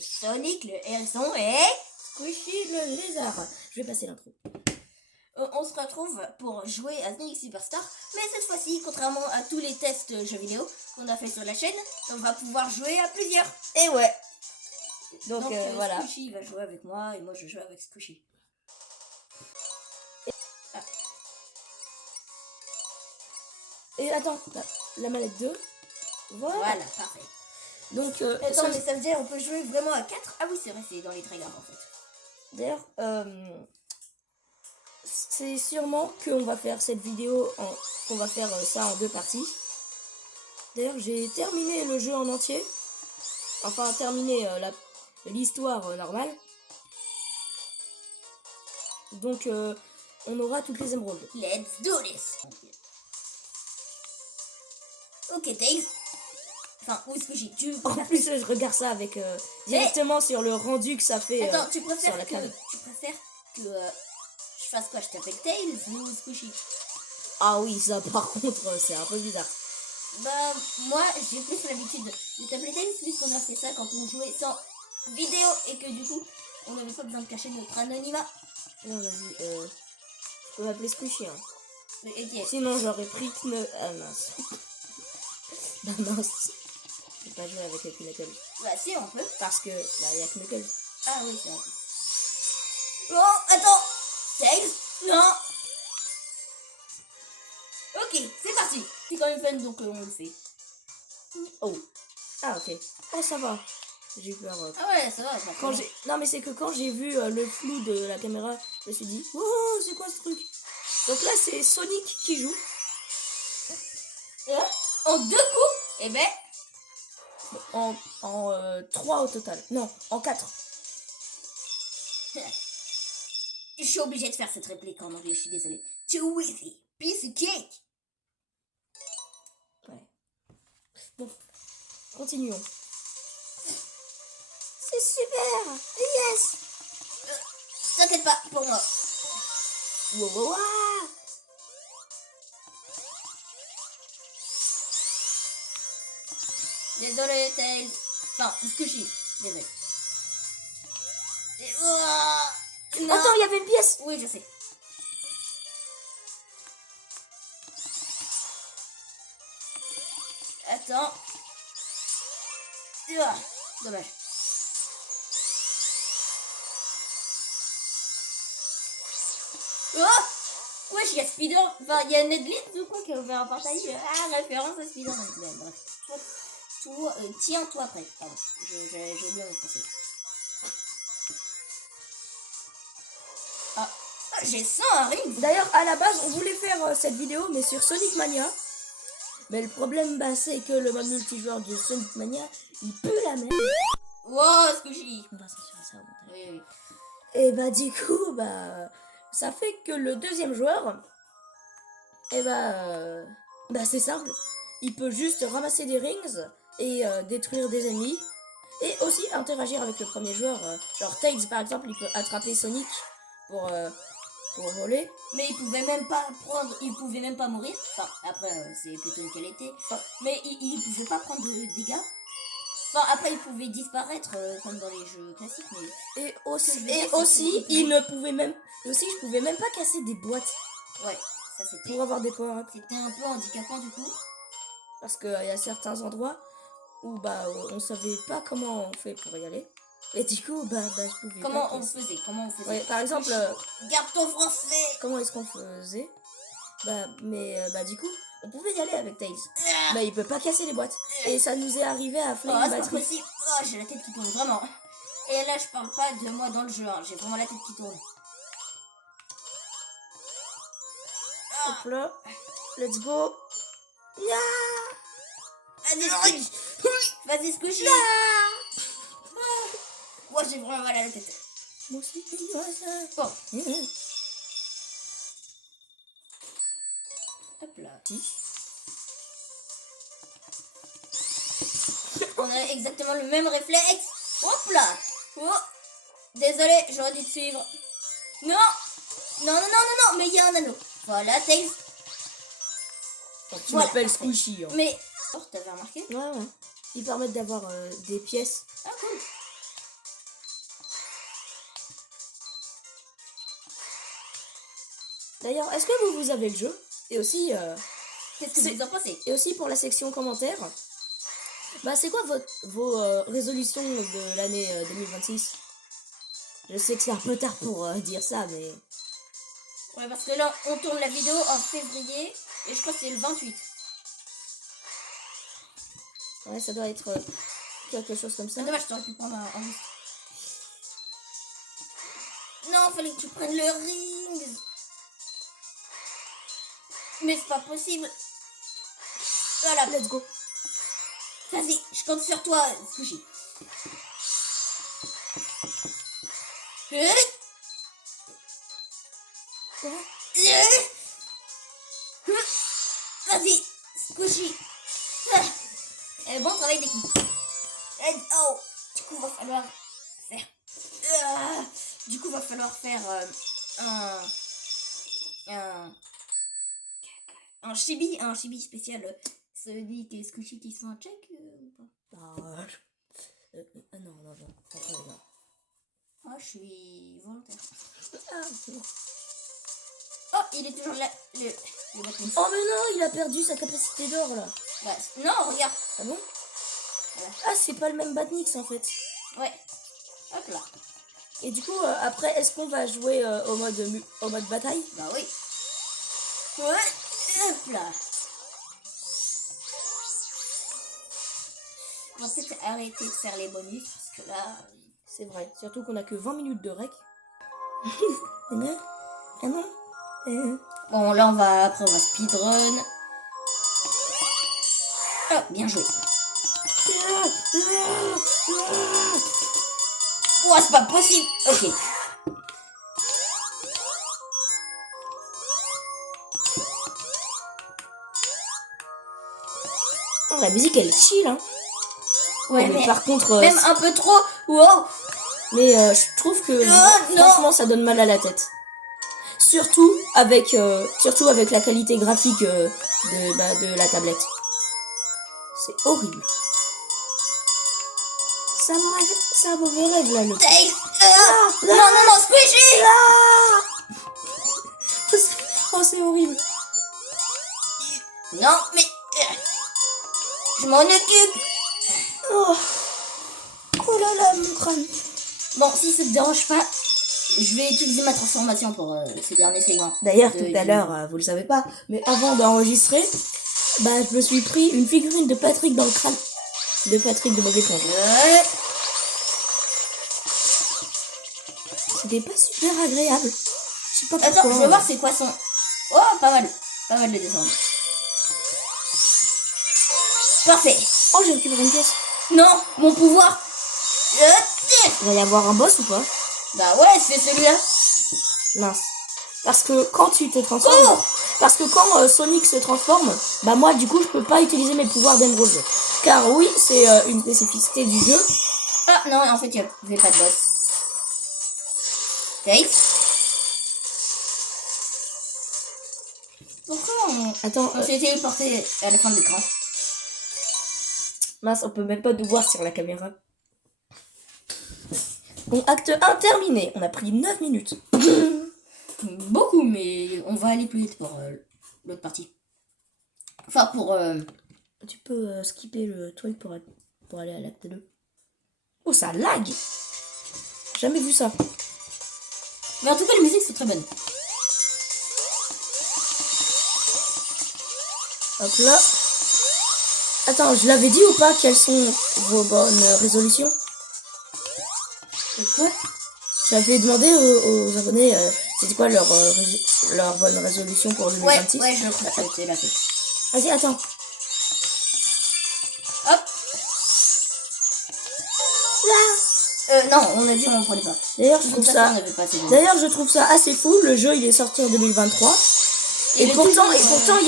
c'est Sonic le hérisson et Squishy le lézard. Je vais passer l'intro. on se retrouve pour jouer à Sonic Superstar. Mais cette fois-ci, contrairement à tous les tests jeux vidéo qu'on a fait sur la chaîne, on va pouvoir jouer à plusieurs. Et ouais. Donc, voilà. Squishy va jouer avec moi et moi je joue avec Squishy. Et attends, la manette 2. Voilà, parfait. Donc, attends, mais ça veut dire on peut jouer vraiment à 4. Ah oui, c'est vrai, c'est dans les trailers en fait. D'ailleurs, c'est sûrement qu'on va faire cette vidéo, qu'on va faire ça en 2 parties. D'ailleurs, j'ai terminé le jeu en entier. Enfin, terminé l'histoire normale. Donc, on aura toutes les émeraudes. Let's do this. Ok, Tails. Enfin, où est-ce que j'ai tu En plus, je regarde ça avec directement sur le rendu que ça fait. Attends, tu préfères sur la cam. que je fasse quoi? Je t'appelle Tails ou Squishy? Ah oui, ça par contre, c'est un peu bizarre. Bah, moi, j'ai plus l'habitude de t'appeler Tails puisqu'on a fait ça quand on jouait sans vidéo et que du coup, on n'avait pas besoin de cacher notre anonymat. Non, vas-y, je peux m'appeler Squishy, hein. Mais, okay. Sinon, j'aurais pris Ah mince. Bah mince. Je peux pas jouer avec Knuckles. Bah si, on peut. Parce que, bah, il y a Knuckles. Ah oui, c'est vrai. Oh, attends. Tails, non. Ok, c'est parti. C'est quand même fun, donc on le fait. Oh. Ah, ok. Oh, ça va. J'ai eu peur. Ah ouais, ça va. Quand j'ai... Non, mais c'est que quand j'ai vu le flou de la caméra, je me suis dit, oh, c'est quoi ce truc? Donc là, c'est Sonic qui joue. En 2 coups. Eh ben... En 3 au total. Non, en 4. Je suis obligée de faire cette réplique en anglais, je suis désolée. Too easy, piece of cake. Ouais. Bon, continuons. C'est super. Yes. T'inquiète pas, pour moi. Wow, wow, wow. Désolé, Tails. Enfin, Squishy, désolé. Non. Attends, il y avait une pièce. Oui, je sais. Attends. Dommage. Oh, wesh, il y a Spider. Enfin, il y a Ned Leeds ou quoi qui a ouvert un portail. Référence à Spider-Man. Bref. Tiens-toi après. Pardon. J'ai oublié mon français. Ah, j'ai 100 un ring. D'ailleurs, à la base, on voulait faire cette vidéo, mais sur Sonic Mania. Mais le problème, bah, c'est que le mode multijoueur de Sonic Mania, il pue la merde. Wow, Squishy. On va censurer ça au montage. Oui. Et bah, du coup, bah, ça fait que le deuxième joueur, et bah, c'est simple. Il peut juste ramasser des rings et détruire des ennemis. Et aussi interagir avec le premier joueur. Genre Tails, par exemple, il peut attraper Sonic pour voler. Mais il pouvait même pas mourir. Enfin, après, c'est plutôt une qualité. Enfin, mais il pouvait pas prendre de dégâts. Enfin, après, il pouvait disparaître comme dans les jeux classiques. Mais... Et aussi, je pouvais même pas casser des boîtes. Ouais, ça c'était. Pour avoir des power-ups. C'était un peu handicapant du coup. Parce qu'il y a certains endroits où bah on savait pas comment on fait pour y aller. Et du coup, bah je pouvais Comment pas on faisait. Ouais, par exemple, garde ton français. Comment est-ce qu'on faisait? Du coup, on pouvait y aller avec Tails. Ah. Mais il peut pas casser les boîtes. Et ça nous est arrivé à Flame c'est pas Battery. possible. Oh, j'ai la tête qui tourne, vraiment. Et là, je parle pas de moi dans le jeu, hein. J'ai vraiment la tête qui tourne. Hop là, let's go. Vas-y, Squishy. Moi, j'ai vraiment mal à la tête. Moi aussi, bon. Hop là. On a exactement le même réflexe. Hop là. Oh. Désolé, j'aurais dû te suivre. Non. Non, mais il y a un anneau. Voilà, Tails. Tu m'appelles Squishy. Hein. Mais... Oh, t'avais remarqué? Ouais. Ils permettent d'avoir des pièces. Ah, cool. D'ailleurs, est-ce que vous avez le jeu? Et aussi, Qu'est-ce que vous en pensez? et aussi pour la section commentaires, bah c'est quoi vos résolutions de l'année 2026? Je sais que c'est un peu tard pour dire ça, mais... Ouais, parce que là, on tourne la vidéo en février et je crois que c'est le 28. Ouais, ça doit être quelque chose comme ça. C'est dommage, t'aurais pu prendre un liste. Non, fallait que tu prennes le ring. Mais c'est pas possible. Voilà, Let's go. vas-y, je compte sur toi, Squishy. Vas-y, Squishy. Bon travail d'équipe. Oh, du coup, va falloir faire... Du coup, va falloir faire un chibi spécial. Sonic et Squishy qui sont un check ou pas? Non, non, non. Non. Ah, je suis volontaire. Ah, c'est bon. Oh, il est toujours là, le Batman. Oh mais non, il a perdu sa capacité d'or là. Bah, non, regarde. Ah bon? Voilà. Ah, c'est pas le même Batnix en fait. Ouais. Hop là. Et du coup, après, est-ce qu'on va jouer au mode bataille? Bah oui. Ouais. Hop là. On va peut-être arrêter de faire les bonus parce que là... C'est vrai, surtout qu'on a que 20 minutes de rec. Ah non. Bon, là, après, on va speedrun. Oh, bien joué. Oh, c'est pas possible. Ok. Oh, la musique, elle est chill, hein. Ouais, mais par contre... même un peu trop. Wow. Mais je trouve que, non. franchement, ça donne mal à la tête. Surtout avec la qualité graphique de la tablette. C'est horrible. C'est un mauvais rêve, là, le... Non, Squishy. Oh, c'est horrible. Non, mais... je m'en occupe. Oh là là, mon crâne. Bon, si ça te dérange pas, je vais utiliser ma transformation pour ce dernier segment. D'ailleurs, tout à l'heure, vous le savez pas, mais avant d'enregistrer, bah, je me suis pris une figurine de Patrick dans le crâne. De Patrick de Bob éponge. C'était pas super agréable. Je sais pas pourquoi. Attends, je vais voir c'est quoi son... Oh, pas mal. Pas mal de descendre. Parfait. Oh, j'ai récupéré une pièce. Non, mon pouvoir. Il va y avoir un boss ou pas? Bah ouais, c'est celui-là. Mince. Parce que quand tu te transformes... Parce que quand Sonic se transforme, bah moi du coup je peux pas utiliser mes pouvoirs d'Emerald. Car oui, c'est une spécificité du jeu. Ah non, en fait il n'y avait pas de boss. Dave. Pourquoi on s'est téléporté à la fin de l'écran? Mince, on peut même pas nous voir sur la caméra. Bon, acte 1 terminé. On a pris 9 minutes. Beaucoup, mais on va aller plus vite pour l'autre partie. Enfin, pour... Tu peux skipper le truc pour aller à l'acte 2. Oh, ça lag! Jamais vu ça. Mais en tout cas, la musique, c'est très bonne. Hop là. Attends, je l'avais dit ou pas quelles sont vos bonnes résolutions? Quoi? J'avais demandé aux abonnés c'était quoi leur bonne résolution pour 2026. Ouais, je crois que c'était la fait. Vas-y, attends. Hop. Non, on a dit on prenait pas. D'ailleurs, je trouve ça assez fou. Le jeu, il est sorti en 2023. Et pourtant, il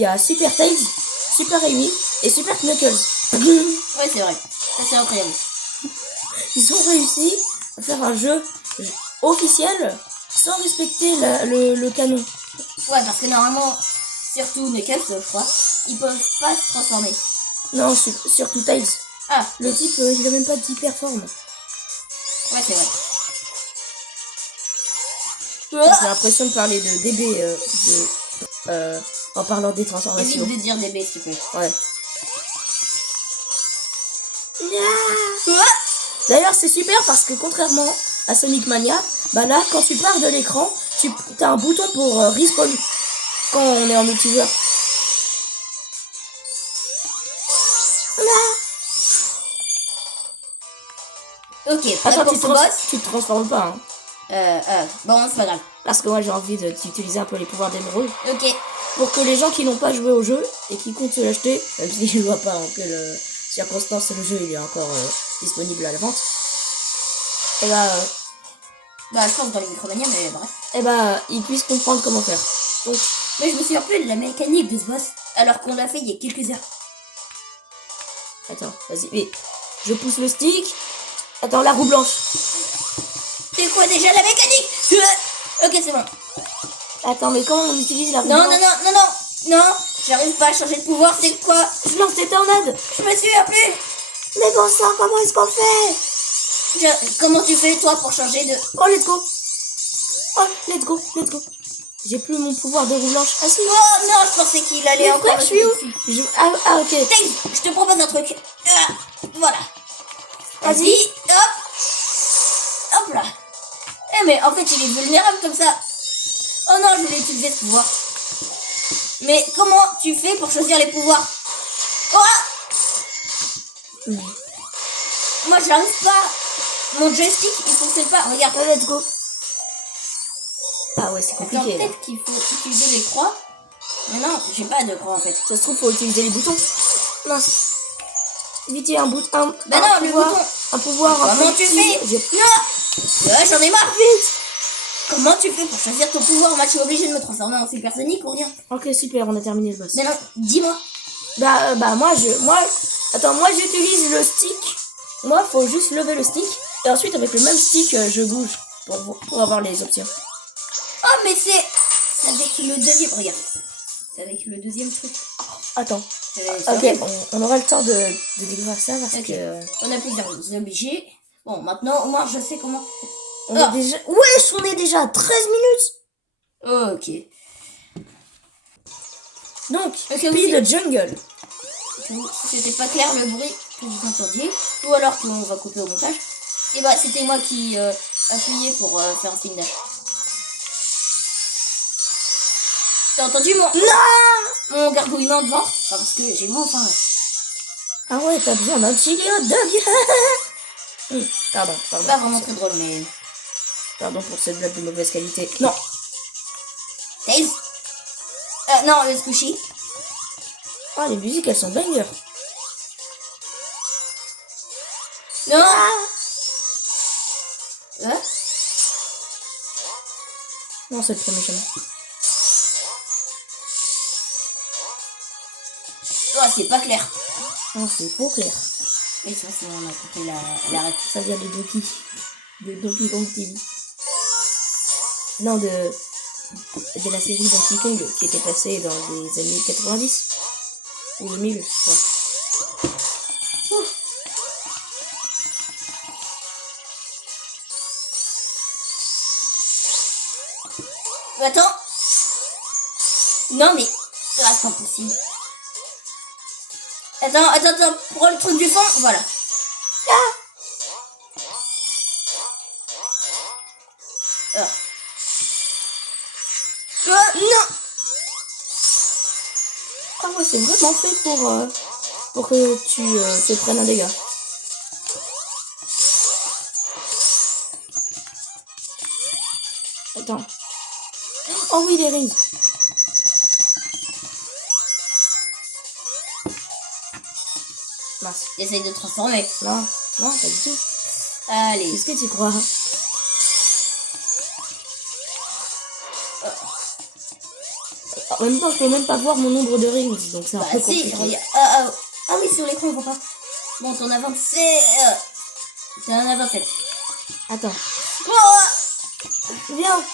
y a Super Tails, Super Amy et Super Knuckles. Ouais, c'est vrai. Ça, c'est incroyable. Ils ont réussi à faire un jeu officiel sans respecter le canon. Ouais, parce que normalement, surtout Knuckles, je crois, ils peuvent pas se transformer. Non, surtout Tails. Ah. Le type, il a même pas d'hyperforme. Ouais, c'est vrai. J'ai l'impression de parler de DB en parlant des transformations. Évite de dire DB, s'il te plaît. Ouais. D'ailleurs, c'est super parce que contrairement à Sonic Mania, bah là, quand tu pars de l'écran, tu as un bouton pour respawn quand on est en multijoueur. Ok, Attends, pour ce boss. tu te transformes pas, hein. Bon, c'est pas grave. Parce que moi, j'ai envie d'utiliser un peu les pouvoirs d'émeraude. Ok. Pour que les gens qui n'ont pas joué au jeu et qui comptent se l'acheter, même si je vois pas en quelle circonstance le jeu il est encore disponible à la vente, et Bah, je pense dans les Micromania, mais bref. et bah, ils puissent comprendre comment faire. Donc, Mais je me souviens plus de la mécanique de ce boss, alors qu'on l'a fait il y a quelques heures. attends, vas-y, mais je pousse le stick. Attends, la roue blanche. C'est quoi déjà la mécanique? Ok, c'est bon. Attends, mais comment on utilise la roue Non, blanche? non, j'arrive pas à changer de pouvoir, c'est quoi? Je lance des tornades. Je me souviens plus. Mais bon sang, comment est-ce qu'on fait? Comment tu fais toi pour changer de... Oh, let's go. Oh, let's go. J'ai plus mon pouvoir de roue blanche. Ah si. Oh non, je pensais qu'il allait Mais encore... frère, je suis où? Ah, ok. Tails, je te propose un truc. Voilà. Vas-y. Hop là. Eh mais en fait il est vulnérable comme ça. Oh non, je voulais utiliser ce pouvoir. Mais comment tu fais pour choisir les pouvoirs? Oh, moi j'arrive pas. Mon joystick il fonctionne pas. Regarde. Let's go. Ah ouais, c'est Attends, compliqué. peut-être qu'il faut utiliser les croix. Mais non, j'ai pas de croix en fait. Ça se trouve, faut utiliser les boutons. Mince. Vite, il y a un bouton. Bah non, le bouton. Un pouvoir. Comment tu fais? Non. Ouais, j'en ai marre. Vite. Comment tu fais pour choisir ton pouvoir? Moi, je suis obligée de me transformer en supersonique ou rien. Ok, super, on a terminé le boss. Mais non, dis-moi. Bah, attends, moi j'utilise le stick. Moi, faut juste lever le stick. Et ensuite, avec le même stick, je bouge pour avoir les options. Oh, mais c'est avec le deuxième. Regarde. C'est avec le deuxième truc. Attends. C'est Ok, horrible. on aura le temps de découvrir ça parce Ok. que. On a plusieurs objets. Bon, maintenant, au moins, je sais comment. On est déjà. Wesh, on est déjà à 13 minutes. Ok. Donc, Ok, Speed aussi. Jungle. Si c'était pas clair le bruit que vous entendiez, ou alors qu'on va couper au montage, et bah c'était moi qui appuyais pour faire un spin dash. T'as entendu mon gargouillement de vent? Enfin, parce que j'ai vent, enfin. Ah ouais, t'as besoin d'un chili hot dog. Pardon. Pas vraiment très drôle, mais. Pardon pour cette blague de mauvaise qualité. Non. Tails. Non, le squishy. Ah, les musiques, elles sont bangers. Non. Non, c'est le premier chemin. Oh, c'est pas clair. Non, c'est pas clair. Et ça, c'est on a coupé la ref. Ça vient de Donkey. De Donkey Kong TV. Non, de la série Donkey Kong qui était passée dans les années 90. Ou 2000, je crois. Attends. Non, mais. Ah, c'est pas possible. Attends, prends le truc du fond, voilà. Non. Ah ouais, c'est vraiment fait pour que tu te prennes un dégât. Attends. Oh oui, les rings. Mince. Essaye de transformer. Non, pas du tout. Allez. Est-ce que tu crois? En même temps, je peux même pas voir mon nombre de rings, donc c'est un peu Si, compliqué. regarde. Ah oui, sur l'écran, on voit pas. Bon, t'en as 27. T'en as 27. Attends. Oh, Viens.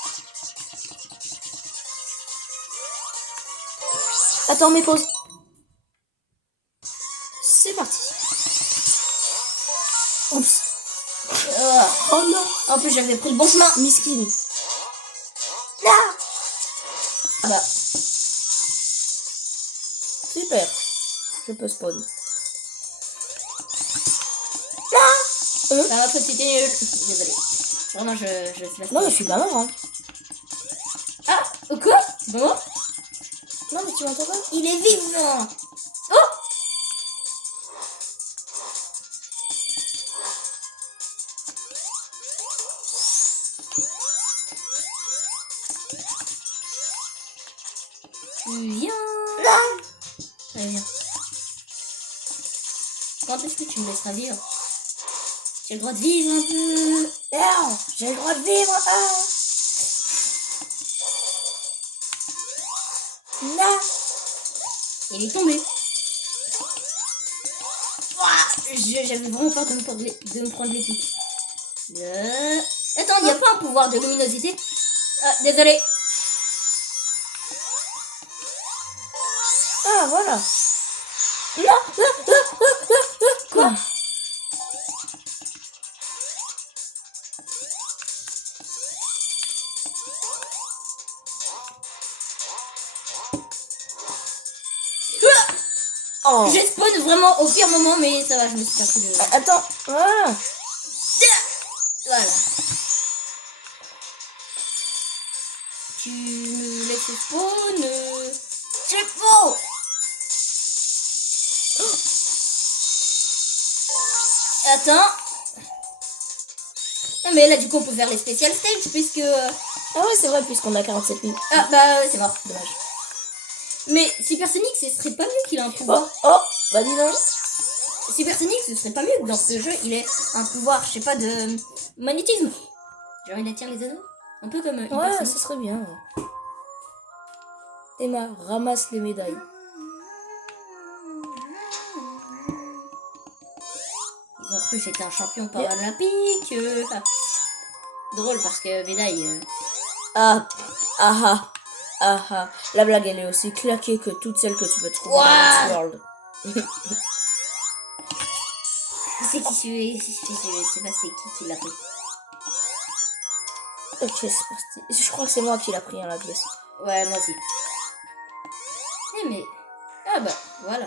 Attends, mais pause. C'est parti. Oups. Oh non. en plus, j'avais pris le bon chemin. Miskin. Bah, super. Je peux spawn. ça va, petit nul. Désolé. Vraiment, je sais pas. Non, mais je suis pas mort, hein. Ah, quoi? Bon, Non, mais tu m'entends pas? il est vivant. Oh! Tu viens? Allez, viens. Quand est-ce que tu me laisseras vivre? J'ai le droit de vivre un peu. Non, j'ai le droit de vivre. Non. Il est tombé. J'avais vraiment peur de me prendre les pics. Attends, il n'y a pas un pouvoir de luminosité? Ah, désolé. Ah, voilà. Non. Quoi? Oh. Je spawn vraiment au pire moment, mais ça va, je me suis pas pris de... Attends, voilà. Voilà. Tu me laisses spawn. C'est faux. Attends. Ah, mais là, du coup, on peut faire les spécial stage, puisque... Ah ouais, c'est vrai, puisqu'on a 47 minutes. Ah, bah, c'est mort. Dommage. Mais Supersonic, ce serait pas mieux qu'il ait un pouvoir. Bah dis donc. Supersonic, ce serait pas mieux que dans ce jeu, il ait un pouvoir, je sais pas, de magnétisme. Genre, il attire les anneaux. Un peu comme Ouais, Hypersonic. ça serait bien. Emma, ramasse les médailles. Ils ont cru que j'étais un champion paralympique. Drôle parce que médaille. Ah. La blague, elle est aussi claquée que toutes celles que tu peux trouver dans Lost World. C'est qui je sais pas c'est qui l'a pris. Ok, c'est parti. Je crois que c'est moi qui l'a pris, hein, la pièce. Ouais, moi aussi. Mais... Ah bah, voilà.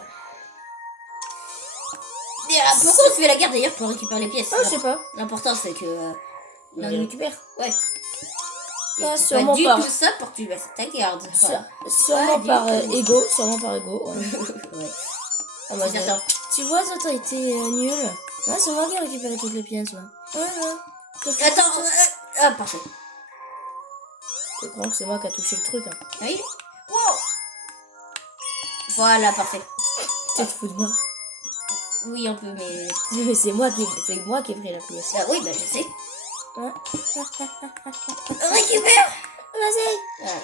Et pourquoi on se fait la guerre d'ailleurs pour récupérer les pièces? Ah, je sais pas. L'important c'est que... On les récupère. Ouais. Et Ah, c'est sûrement pas du pas. tout ça pour que tu laisses ta garde. Voilà. Sûrement Ouais, par du tout. ego. Sûrement par ego. Ouais. Ouais. Ah, bah, C'est certain. tu vois, toi, t'as été nul. Ouais, c'est moi qui ai récupéré toutes les pièces. Ouais. Attends. Ah, parfait. Je crois que c'est moi qui a touché le truc. Hein. Oui. Wow. Voilà, parfait. Tu te fous de moi. Oui, un peu, mais... Mais c'est moi qui ai pris la pièce. Ah oui, bah je sais. Ouais. Récupère. Vas-y. Voilà.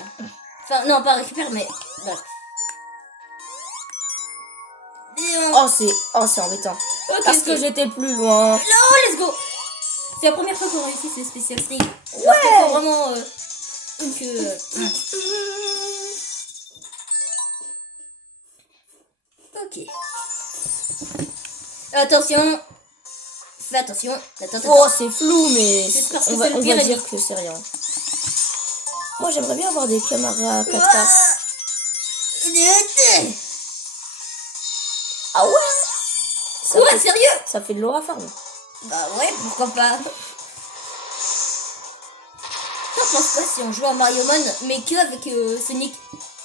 Enfin, non, pas récupère, mais... Bref. Oh, c'est embêtant. Ok, Parce que j'étais plus loin. Oh, let's go. C'est la première fois qu'on réussit ces spécial sneak. Ouais. Faut vraiment que... Ok. Attention. Fais attention. Attends. Oh, c'est flou, mais C'est parce que on c'est va le pire dire que c'est rien. Moi, j'aimerais bien avoir des caméras 4K. Ah ouais. Ouais, sérieux? Ça fait de l'aura farm. Bah ouais, pourquoi pas. T'en penses quoi si on joue à Mario Man, mais que avec Sonic?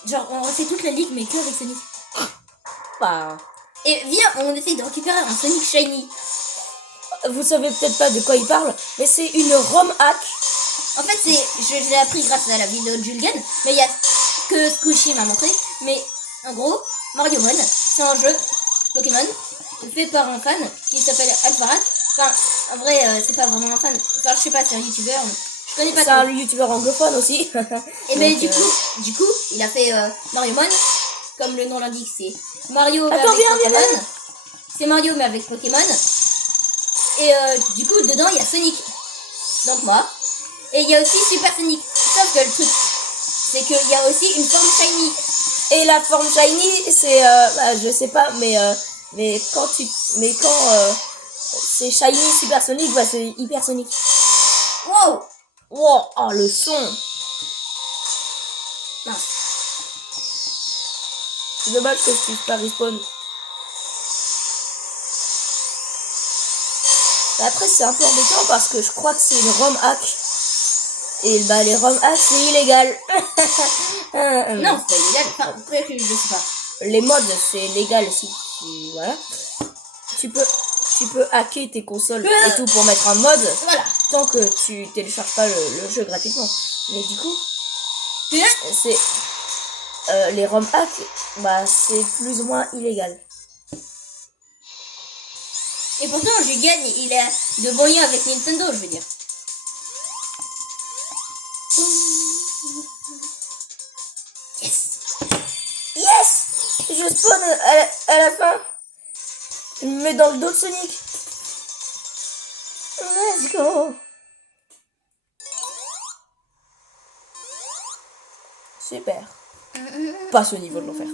Genre, on refait toute la ligue, mais que avec Sonic. Bah, Et viens, on essaye de récupérer un Sonic Shiny. vous savez peut-être pas de quoi il parle, mais c'est une ROM hack. En fait, je l'ai appris grâce à la vidéo de Julien, mais il y a que Squishy m'a montré. Mais en gros, Mario Man, c'est un jeu Pokémon fait par un fan qui s'appelle Alpharat. Enfin, en vrai, c'est pas vraiment un fan. Enfin, je sais pas, c'est un youtubeur. Je connais pas C'est un youtubeur anglophone aussi. Et mais Donc, du coup, il a fait Mario Man, comme le nom l'indique, c'est Mario mais Attends, avec viens. Pokémon. C'est Mario mais avec Pokémon. Et du coup, dedans, il y a Sonic. Donc moi. Et il y a aussi Super Sonic. Sauf que le truc, c'est qu'il y a aussi une forme shiny. Et la forme shiny, c'est, bah, je sais pas, mais quand c'est shiny supersonique, bah c'est hypersonique. Wow. Wow, oh le son. Mince. C'est dommage que je puisse pas respawn. Après, c'est un peu embêtant parce que je crois que c'est une ROM hack. Et bah, les ROM hacks, c'est illégal. Non, c'est pas illégal. Enfin, après, je sais pas. Les mods, c'est légal si voilà. Tu peux hacker tes consoles et tout pour mettre un mod. Voilà. Tant que tu télécharges pas le jeu gratuitement. Mais du coup, c'est les ROM hacks, bah c'est plus ou moins illégal. Et pourtant, je gagne. Il a de bons liens avec Nintendo, je veux dire. Yes. Yes! Je spawn à la fin. Je me mets dans le dos de Sonic. Let's go! Super. Passe au niveau de l'enfer.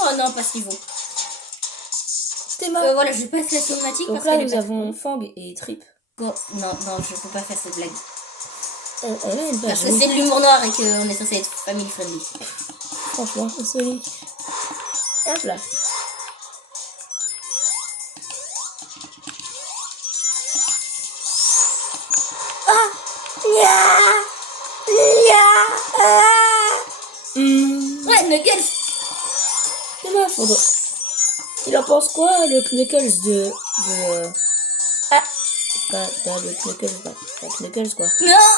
Oh non, pas ce qu'il vaut. T'es mort. Voilà, je passe la cinématique. Donc parce là, qu'elle est nous pas avons Fang et Trip. Bon, non, je peux pas faire cette blague. Elle a une Parce page. que c'est de l'humour noir et qu'on est censé être family friendly. Franchement, Sonic. Hop là. Ah! Nya! Nya! Ah! Ouais, Knuckles. C'est ma faute. Il en pense quoi, le Knuckles de... Ah! Pas le Knuckles, pas Knuckles, quoi. Non.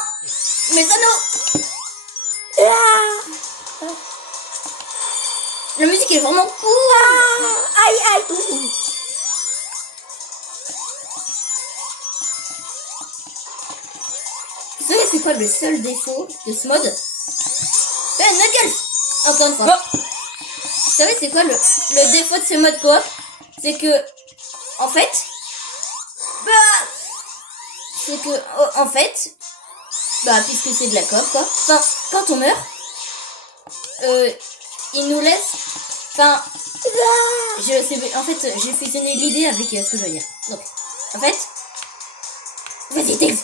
Mes anneaux. Ah! La musique est vraiment cool. Ah! Aïe, aïe! Ouh. Vous savez c'est quoi le seul défaut de ce mode? Knuckles. Encore une fois. Vous savez c'est quoi le défaut de ce mode coop? C'est que, en fait, puisque c'est de la coop, quoi. Enfin, quand on meurt, il nous laisse. Enfin, en fait, j'ai fusionné l'idée avec ce que je veux dire. Donc, en fait, vas-y, Tails.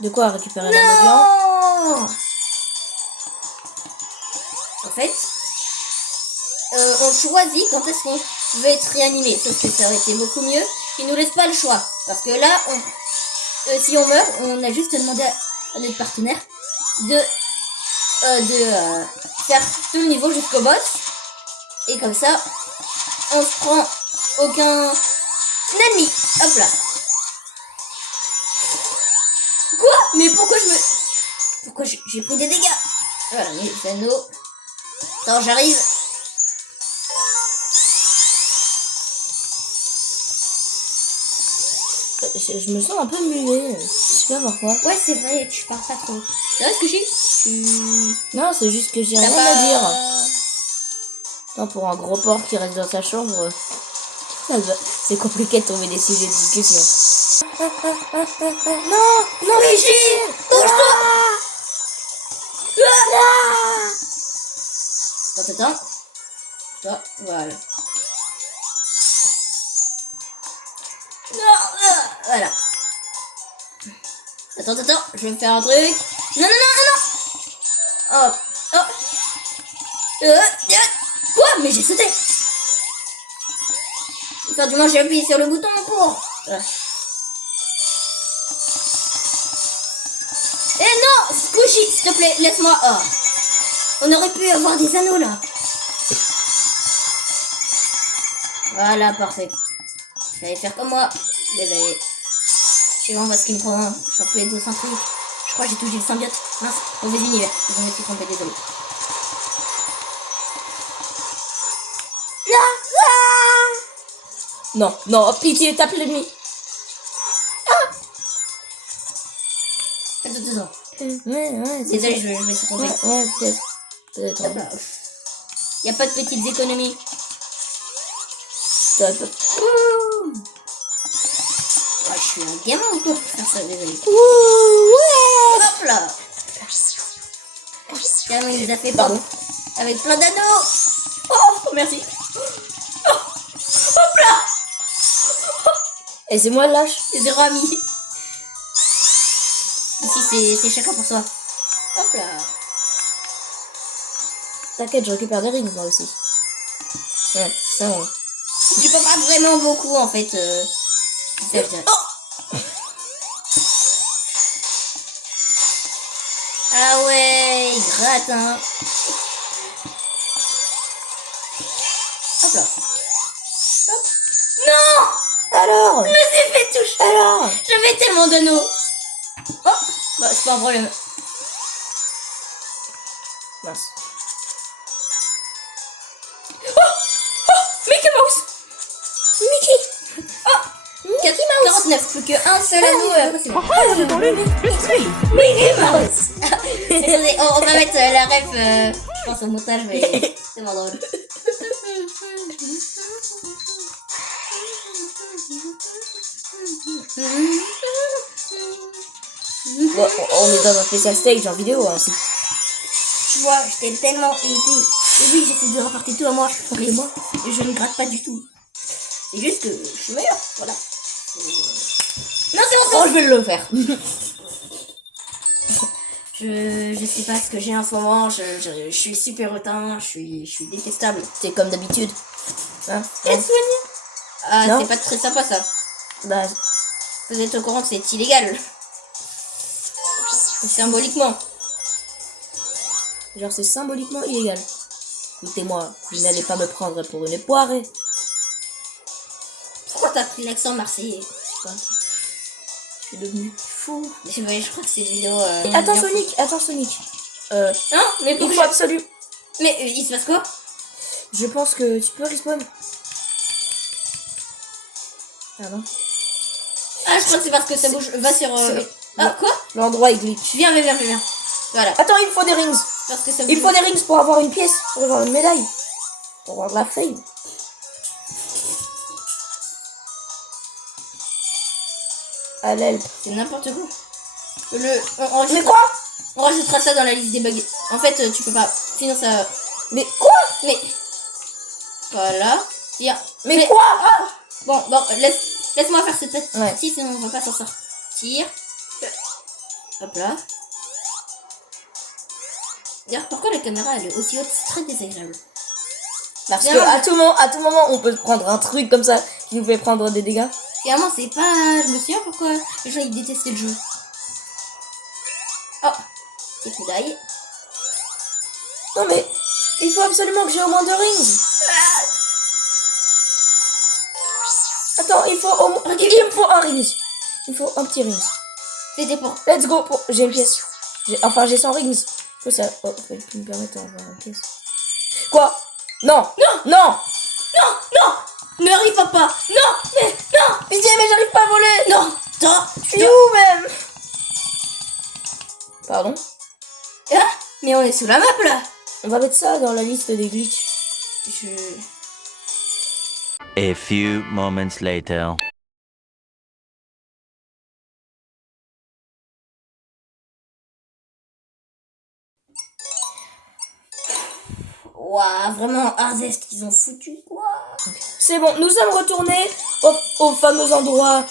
De quoi récupérer la viande? En fait, on choisit quand est-ce qu'on veut être réanimé. Sauf que ça aurait été beaucoup mieux. Ils nous laissent pas le choix. Parce que là, si on meurt, on a juste demandé à notre partenaire de faire tout le niveau jusqu'au boss. Et comme ça, on se prend aucun ennemi. Hop là. Quoi? Mais pourquoi j'ai pris des dégâts? Voilà, mes anneaux. Attends, j'arrive. Je me sens un peu muet. Je sais pas pourquoi. Ouais, c'est vrai, tu parles pas trop. C'est vrai ce que j'ai? Non, c'est juste que j'ai rien à dire. Non, pour un gros porc qui reste dans sa chambre, c'est compliqué de trouver des sujets de discussion. Non, Brigitte, bouge-toi. Attends. Toi, voilà. Non, voilà. Attends, je vais me faire un truc. Non. Oh. Quoi? Mais j'ai sauté. Enfin, du moins, j'ai appuyé sur le bouton pour. Eh non, Squishy, s'il te plaît, laisse-moi. Oh. On aurait pu avoir des anneaux là. Voilà, parfait. Vous allez faire comme moi. Désolé. Je sais vraiment pas ce qui me prend. Je suis un peu égocentrique. Je crois que j'ai touché le symbiote. Mince, mauvais univers. Je me suis trompé, désolé. Non, pitié, tape l'ennemi. Attends. Ouais, c'est Désolé, je me suis trompé. Ouais, peut-être. Hop là. Y a pas de petites économies. Top. Ah, je suis un gamin ou quoi pour faire ça, désolé. Ouais. Hop là. Tiens, il nous a fait Pardon. Avec plein d'anneaux. Oh, merci. Oh. Hop là. Et c'est moi le lâche. C'est 0 amis. Ici, c'est chacun pour soi. Hop là. T'inquiète, je récupère des rings moi aussi. Ouais, ça. Tu peux pas vraiment beaucoup en fait. Ça, je dirais. Ah ouais, il gratte hein. Hop là. Hop. Non. Alors Je me suis fait toucher. Alors J'avais tellement d'anneaux. Oh, bah c'est pas un problème. Mince. Mickey Mouse. Mickey. Oh, Mickey Mouse. 49, plus qu'un seul anneau et après c'est bon. Mickey Mouse. Attendez, on va mettre la ref, je pense au montage, mais c'est vraiment drôle. Bon, on est dans un spécial stage en vidéo hein, aussi. Tu vois, j'étais tellement aidée. Et oui, j'essaie de rapporter tout à moi. Mais moi, je ne gratte pas du tout. C'est juste que je suis meilleure, voilà. Non, c'est bon, c'est bon. Oh, je vais le faire. Je sais pas ce que j'ai en ce moment, je suis super hautain, je suis détestable. C'est comme d'habitude. Hein? Quel soigné. Ah, Non. c'est pas très sympa ça. Bah, Vous êtes au courant que c'est illégal. Symboliquement. genre c'est symboliquement illégal. Écoutez-moi, vous n'allez pas me prendre pour une poirée. Pourquoi t'as pris l'accent marseillais? Je suis devenu fou. Je crois que c'est une vidéo... Attends Sonic. Non, mais Il pourquoi faut absolument... Mais il se passe quoi? Je pense que tu peux respawn. Ah non. Ah, je crois que c'est parce que ça bouge. Va sur... Ah, quoi? L'endroit est glitch. Viens. Voilà. Attends, il me faut des rings. Parce que ça Il bouge. faut des rings pour avoir une pièce, pour avoir une médaille. Pour avoir de la fame. À l'help. C'est n'importe quoi. Mais quoi? On rajoutera ça dans la liste des bugs. En fait, tu peux pas. Sinon ça... Mais quoi? Mais... Voilà. Viens. Mais quoi? Ah Bon, laisse-moi faire cette petite Ouais. partie, sinon on va pas s'en sortir. Hop là. D'ailleurs, pourquoi la caméra elle est aussi haute? C'est très désagréable. Parce Viens, que à tout moment, on peut prendre un truc comme ça qui nous fait prendre des dégâts. Finalement, c'est pas... Je me souviens pourquoi les gens ils détestaient le jeu. Oh, petite médaille. Non mais, il faut absolument que j'ai au moins 2 rings. Attends, il faut au moins... Il me faut un rings. Il faut un petit rings. C'était pour... Let's go. J'ai une pièce. J'ai 100 rings. Que ça... Oh, tu me permettre d'avoir une pièce. Quoi? Non. Ne ris papa. Non. Pitié, mais j'arrive pas à voler. Non. Attends. Je suis où même? Pardon? Ah, mais on est sous la map là. On va mettre ça dans la liste des glitches. A few moments later. Ouah, vraiment, Arzest qu'ils ont foutu quoi. C'est bon, nous sommes retournés au fameux endroit.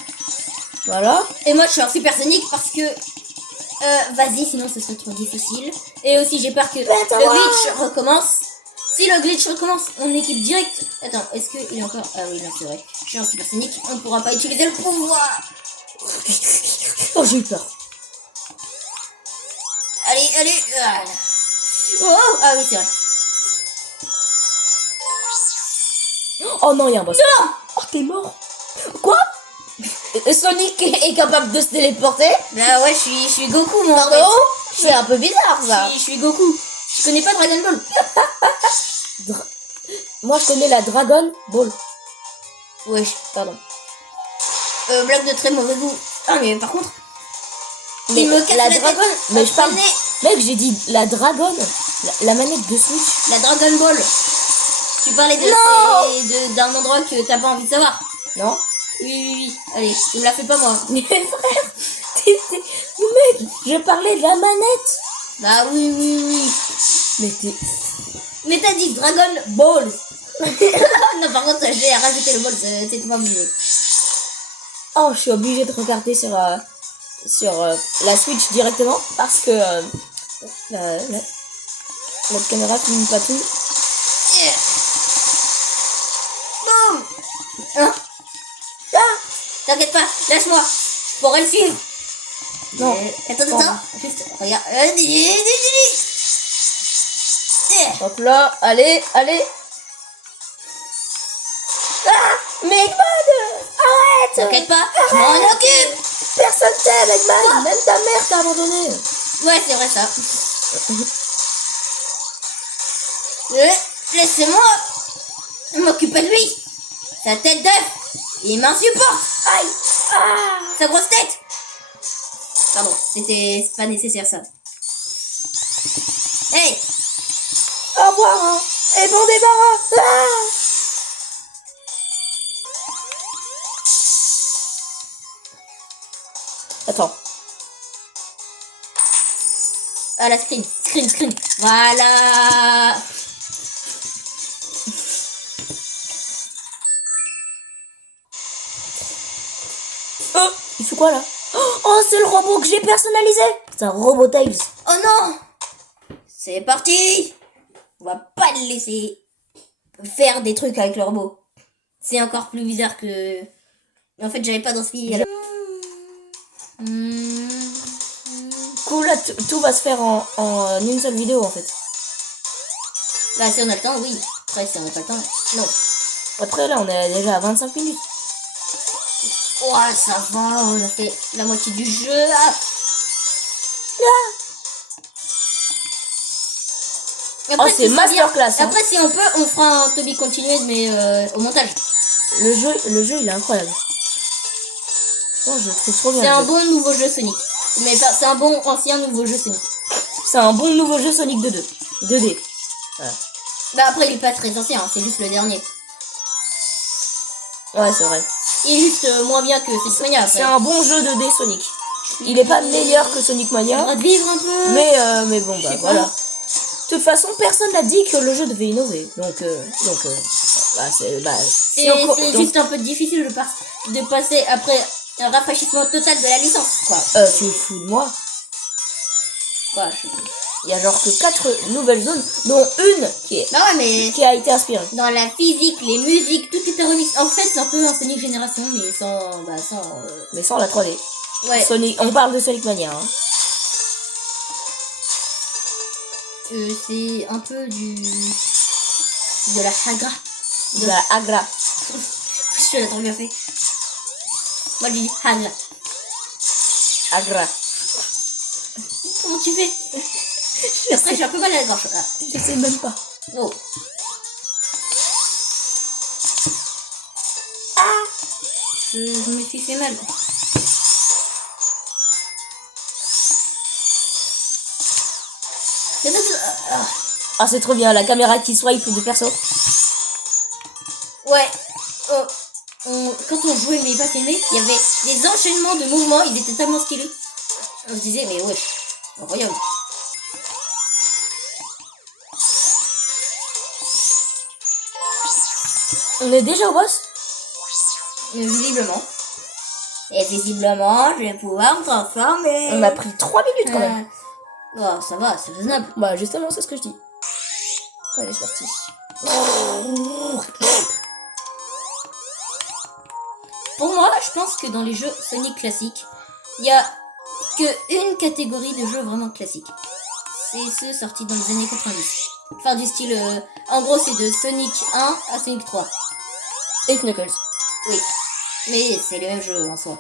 Voilà. Et moi je suis en supersonique parce que... vas-y, sinon ce serait trop difficile. Et aussi j'ai peur que le glitch recommence. Si le glitch recommence, on équipe direct. Attends, est-ce qu'il est encore... Ah oui, non, c'est vrai. Je suis en supersonique, on pourra pas utiliser le pouvoir. Oh, j'ai eu peur. Allez, voilà. Oh, ah oui, c'est vrai. Oh non, il y a un boss. Non. Oh, t'es mort. Quoi? Sonic est capable de se téléporter? Bah ouais, je suis Goku, moi. Pardon? C'est un peu bizarre, ça. Je suis Goku. Je connais pas Dragon Ball. Moi, je connais la Dragon Ball. Wesh. Pardon. Blague de très mauvais goût. Ah, mais par contre... Mais il me casse la la Dragon... tête. Mais je parle... Apprenez Mec, j'ai dit la Dragon. La manette de Switch. la Dragon Ball. Tu parlais d'un endroit que t'as pas envie de savoir. Non? Oui. Allez, tu me la fais pas moi. Mais frère, mec, je parlais de la manette. Bah oui. Mais t'es... Mais t'as dit Dragon Ball. Non, par contre, j'ai rajouté le ball, c'est pas obligé. Oh, je suis obligée de regarder sur la Switch directement parce que Notre caméra filme pas tout. Boum. Hein? T'inquiète pas, lâche-moi. Je pourrais le suivre. Non. Attends. Juste, regarde. Hop là, allez. Mais Eggman, arrête. T'inquiète pas, je m'en occupe. Personne t'aime, Eggman. Même ta mère t'a abandonné. Ouais, c'est vrai ça. Laissez-moi m'occuper de lui. Sa tête d'œuf, il m'insupporte. Aïe. Sa grosse tête. Pardon, c'était pas nécessaire ça. Hey. Au revoir, hein. Et bon débarras. Attends. Ah la screen. Voilà. Oh, il fait quoi là? Oh, c'est le robot que j'ai personnalisé. C'est un robot Tails. Oh non. C'est parti. On va pas le laisser faire des trucs avec le robot. C'est encore plus bizarre que... Mais en fait, j'avais pas d'inspiration. Cool, là, tout va se faire en une seule vidéo en fait. Bah, si on a le temps, oui. Après, si on n'a pas le temps, non. Après, là, on est déjà à 25 minutes. Oh, ça va, on a fait la moitié du jeu. Après, C'est masterclass. Hein. Après, si on peut, on fera un Toby continué, mais au montage. Le jeu, il est incroyable. Oh, je le trouve trop bien. C'est un bon nouveau jeu Sonic. Mais c'est un bon ancien nouveau jeu Sonic. C'est un bon nouveau jeu Sonic 2D. Voilà. Bah après, il est pas très ancien, hein, c'est juste le dernier. Ouais, c'est vrai. Il est juste moins bien que Sonic Mania. Après. C'est un bon jeu 2D Sonic. Il est pas meilleur que Sonic Mania. On va vivre un peu. Mais bon, bah voilà. De toute façon, personne n'a dit que le jeu devait innover. Donc c'est juste un peu difficile de passer après un rafraîchissement total de la licence, quoi. Tu es fou de moi. Quoi, Il y a genre que 4 nouvelles zones, dont une bah ouais, qui a été inspirée. Dans la physique, les musiques, tout est remix. En fait, c'est un peu un Sonic Génération, mais Mais sans la 3D. Ouais. Sonic, on parle de Sonic Mania. Hein. C'est un peu de la hagra. De la agra. Je l'ai trop bien fait. Moi, je dis hagra. Agra. Comment tu fais? Après, j'ai un peu mal à la gorge. Je sais même pas. Oh. Je me suis fait mal. Ah, c'est trop bien, la caméra qui swipe de perso. Ouais. Quand on jouait mais pas filmé, il y avait des enchaînements de mouvements, ils étaient tellement stylés. On se disait, mais ouais, incroyable. On est déjà au boss? Visiblement. Et visiblement, je vais pouvoir me transformer. On a pris 3 minutes quand même. Oh, ça va, c'est raisonnable. Bah justement, c'est ce que je dis. Allez, c'est parti. Pour moi, je pense que dans les jeux Sonic classiques, il y a que une catégorie de jeux vraiment classiques. C'est ceux sortis dans les années 90. Enfin, du style... en gros, c'est de Sonic 1 à Sonic 3. Et Knuckles. Oui. Mais c'est le même jeu en soi.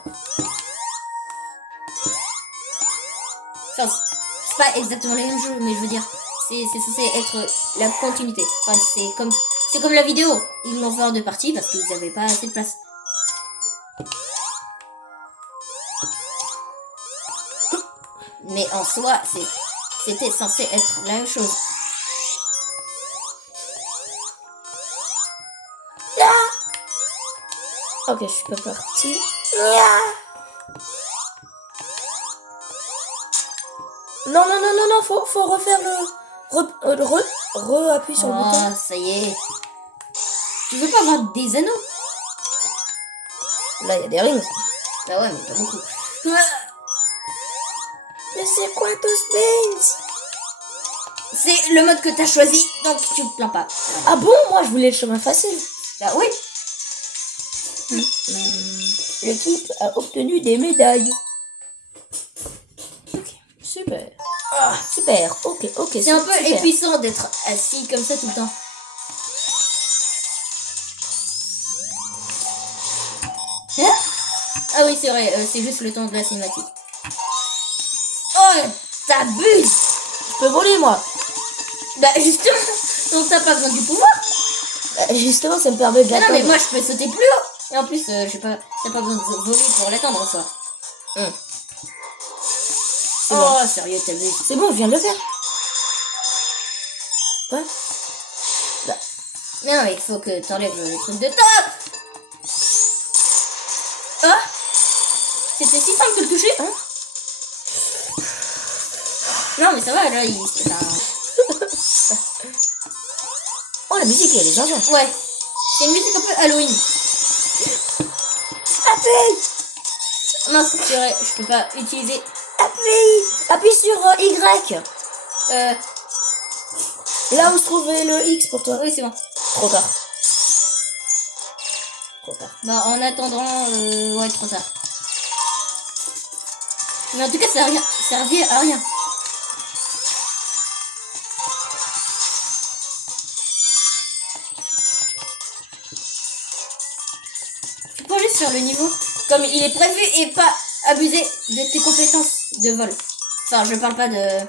Enfin, c'est pas exactement les mêmes jeux, mais je veux dire, c'est censé être la continuité. Enfin, c'est comme la vidéo. Ils l'ont fait en 2 parties parce qu'ils n'avaient pas assez de place. Mais en soi, c'était censé être la même chose. Ok, je suis pas partie. Non, faut refaire le... appuie sur le bouton. Ah, ça y est. Tu veux pas avoir des anneaux? Là, il y a des rings. Bah ouais, mais pas beaucoup. Mais c'est quoi tous things? c'est le mode que t'as choisi, donc tu te plains pas. Ah bon, moi je voulais le chemin facile. Bah oui. L'équipe a obtenu des médailles. Super. Super, ok. C'est un peu super. épuisant d'être assis comme ça tout le temps. Hein? Ah oui, c'est vrai, c'est juste le temps de la cinématique. Oh, t'abuses! Je peux voler, moi. Bah justement, donc t'as pas besoin du pouvoir. Justement, ça me permet de Mais non, l'attendre. mais moi je peux sauter plus haut. Et en plus, je sais pas, t'as pas besoin de voler pour l'attendre en soi. C'est Oh, bon. sérieux, t'abuses. C'est bon, je viens de le faire. Quoi? Non, mais il faut que t'enlèves le truc de top. Ah, c'était si simple de le toucher, hein? Non, mais ça va, là, c'est un... Oh, la musique, elle est zinzin. Ouais, c'est une musique un peu Halloween. Appuie! Non, c'est vrai, je peux pas utiliser... Appuie sur Y. Euh, Là où se trouvait le X pour toi. oui, c'est bon. Trop tard. Bah, en attendant, ouais, trop tard. Mais en tout cas, ça a rien, servi à rien. Tu peux juste faire le niveau comme il est prévu et pas abuser de tes compétences de vol. Enfin, je parle pas de...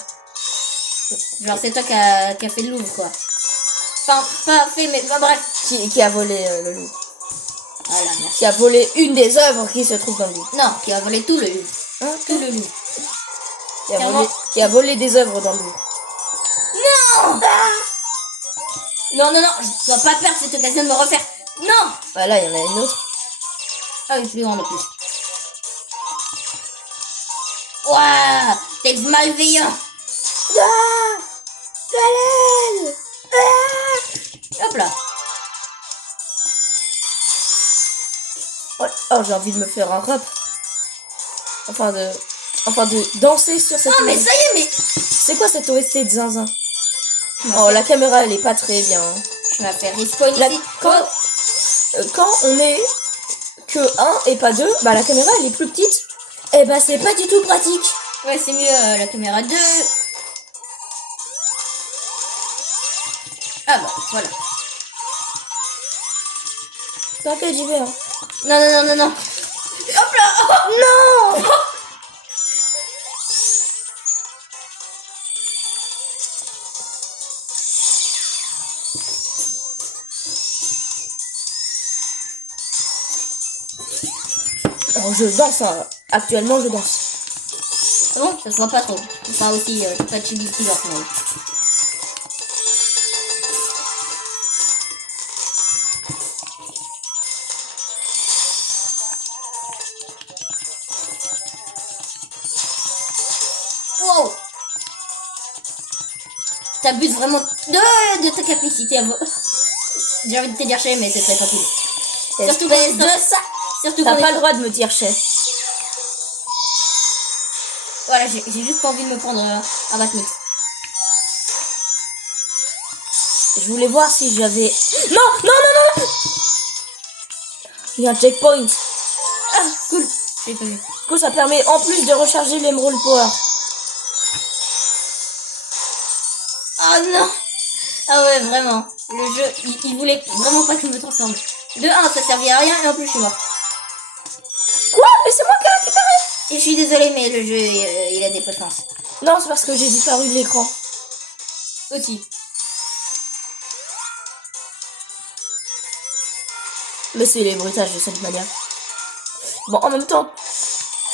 Genre, c'est toi qui a fait le Louvre, quoi. Enfin, pas fait, mais enfin, bref. Qui a volé le loup. Voilà, merci. Qui a volé une des œuvres qui se trouve dans le livre. Non, qui a volé tout le Louvre. Hein, Tout le Louvre. qui a volé des œuvres dans le livre. Non! Non, non, non, je dois pas perdre cette occasion de me refaire. Non! Ah là, il y en a une autre. Ah oui, plus grande en plus. Waouh! T'es malveillant! Ah, de l'aide. Hop là! Oh, j'ai envie de me faire un rap. Enfin de danser sur cette Oh, mais OST. ça y est, mais. C'est quoi cette OST de zinzin? Oh, la caméra, elle est pas très bien. Je vais faire respawn La- ici. Quand on est que 1 et pas 2, bah la caméra, elle est plus petite. Et bah c'est pas du tout pratique. Ouais, c'est mieux la caméra 2. Ah bah, voilà. T'inquiète, j'y vais. Hein. Non, non, non, non, non. Hop là! Non. Alors, je danse, hein. Actuellement je danse. Ah bon, ça se voit pas trop. Enfin aussi, pas de chibi genre, mais... Wow! T'abuses vraiment de ta capacité à J'ai envie de te dire chez, mais c'est très pas cool. Surtout Espèce de ça. Surtout T'as qu'on pas est- le droit de me dire chef. Voilà, j'ai juste pas envie de me prendre un Batmix. Je voulais voir si j'avais... Non, non, non, non. Il y a un checkpoint. Du Ah, cool. J'ai pas vu. coup, ça permet en plus de recharger l'Emerald Power. Oh non! Ah ouais, vraiment. Le jeu, il voulait vraiment pas que je me transforme. De 1, ça servait à rien et en plus je suis mort. Quoi? Mais c'est moi qui ai récupéré. Et je suis désolée, mais le jeu, il a des préférences. Non, c'est parce que j'ai disparu de l'écran. Aussi. Mais c'est les bruitages de Sonic Mania. Bon, en même temps,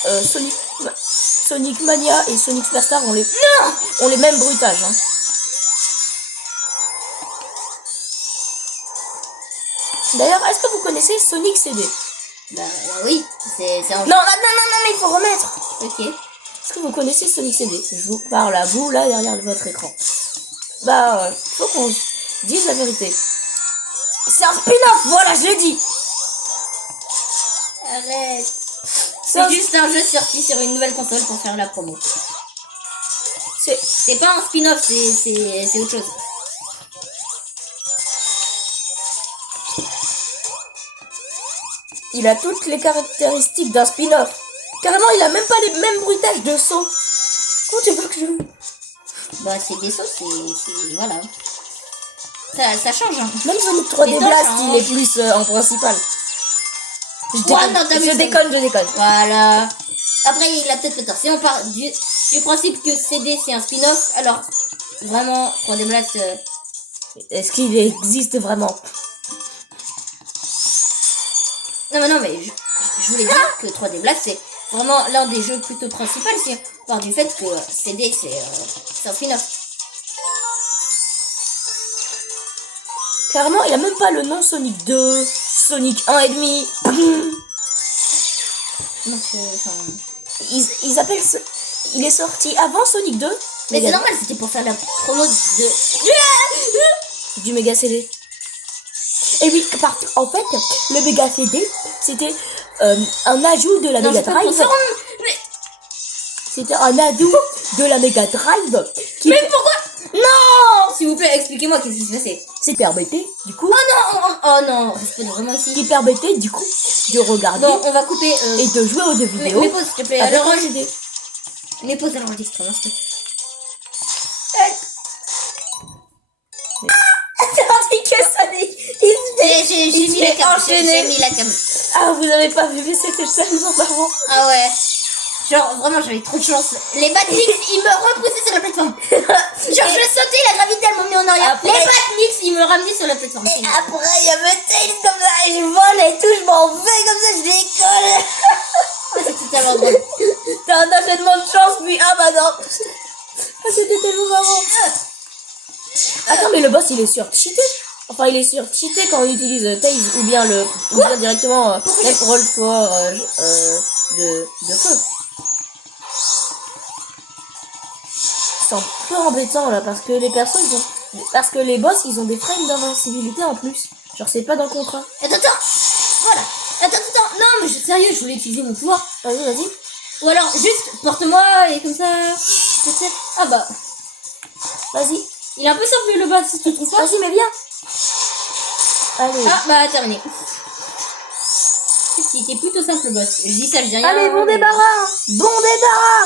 Sonic Mania et Sonic Superstar ont les mêmes bruitages. Hein. D'ailleurs, est-ce que vous connaissez Sonic CD? Bah oui, c'est un Non, non, non, non, mais il faut remettre. Ok. Est-ce que vous connaissez Sonic CD? Je vous parle à vous, là, derrière votre écran. Bah, faut qu'on dise la vérité. C'est un spin-off, voilà, je l'ai dit. Arrête. C'est un- C'est juste un jeu sorti sur une nouvelle console pour faire la promo. C'est pas un spin-off, c'est autre chose. Il a toutes les caractéristiques d'un spin-off. Carrément, il a même pas les mêmes bruitages de saut. Comment tu veux que je... Bah, c'est des sauts, c'est... Voilà. Ça change, hein. Même Sonic 3D Les Blast, temps il est plus en principal. Je Ouais, non, t'as vu, je déconne. Voilà. Après, il a peut-être pas tort. Si on part du principe que CD, c'est un spin-off, alors, vraiment, 3D Blast... Est-ce qu'il existe vraiment? Non, mais je voulais dire que 3D Blast, c'est vraiment l'un des jeux plutôt principaux, si on part du fait que CD, c'est un spin-off. Carrément, il a même pas le nom Sonic 2, Sonic 1,5. Donc, Ils appellent il est sorti avant Sonic 2. mais c'est normal, c'était pour faire la promo du Mega CD. Et oui, en fait, le Mega CD, c'était un ajout de la Non, Mega j'ai pas Drive. mais C'était un ajout de la Mega Drive. mais pourquoi? Non! S'il vous plaît, expliquez-moi qu'est-ce qui s'est passé. C'est permettait, du coup, Oh non, reste pas vraiment ici. qui permettait, du coup, de regarder Bon, on va couper... et de jouer aux jeux vidéo. Mais pause, s'il te plaît. avec Alors, un CD. mais pause à l'enregistrement, s'il te plaît. Tandis que Sonic, J'ai mis la cam. J'ai mis la cam. Ah, vous avez pas vu, mais c'était tellement marrant. Ah ouais. Genre, vraiment, j'avais trop de chance. Les Batnix, ils me repoussaient sur la plateforme. Genre, je sautais, la gravité, elle m'a mis en arrière. Après- Les Batnix, ils me ramenaient sur la plateforme. Et après, il y avait Tails comme ça, et je vole et tout, je m'en vais comme ça, je décolle. Ah, c'était tellement drôle. T'as un enchaînement de chance, puis ah bah non. Ah, c'était tellement marrant. Attends, mais le boss, il est sur-cheaté. Enfin, il est sur-cheaté quand il utilise Tails, ou bien directement roll power de feu. C'est un peu embêtant là, parce que les persos, parce que les boss, ils ont des frames d'invincibilité en plus. Genre, c'est pas dans le contrat. Attends. Voilà. Attends. Non, mais sérieux, je voulais utiliser mon pouvoir. Vas-y. Ou alors, juste, porte-moi et comme ça. Peut-être. Ah bah. Vas-y. Il est un peu simple le boss, tu trouves pas? Vas-y, mais viens. Allez. Ah bah, terminé. Il était plutôt simple le boss. Je dis ça, je dis rien. Allez, bon débarras. Bon débarras.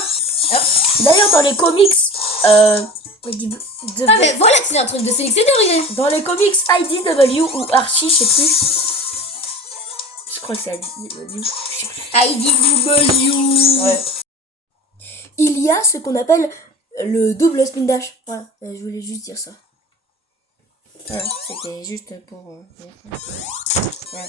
Hop. D'ailleurs, dans les comics, Ah mais voilà que c'est un truc de Sonic CD, regarde. dans les comics IDW ou Archie, je sais plus. Je crois que c'est IDW. IDW. Ouais. Il y a ce qu'on appelle le double spin dash. Voilà, je voulais juste dire ça. Voilà, c'était juste pour... voilà.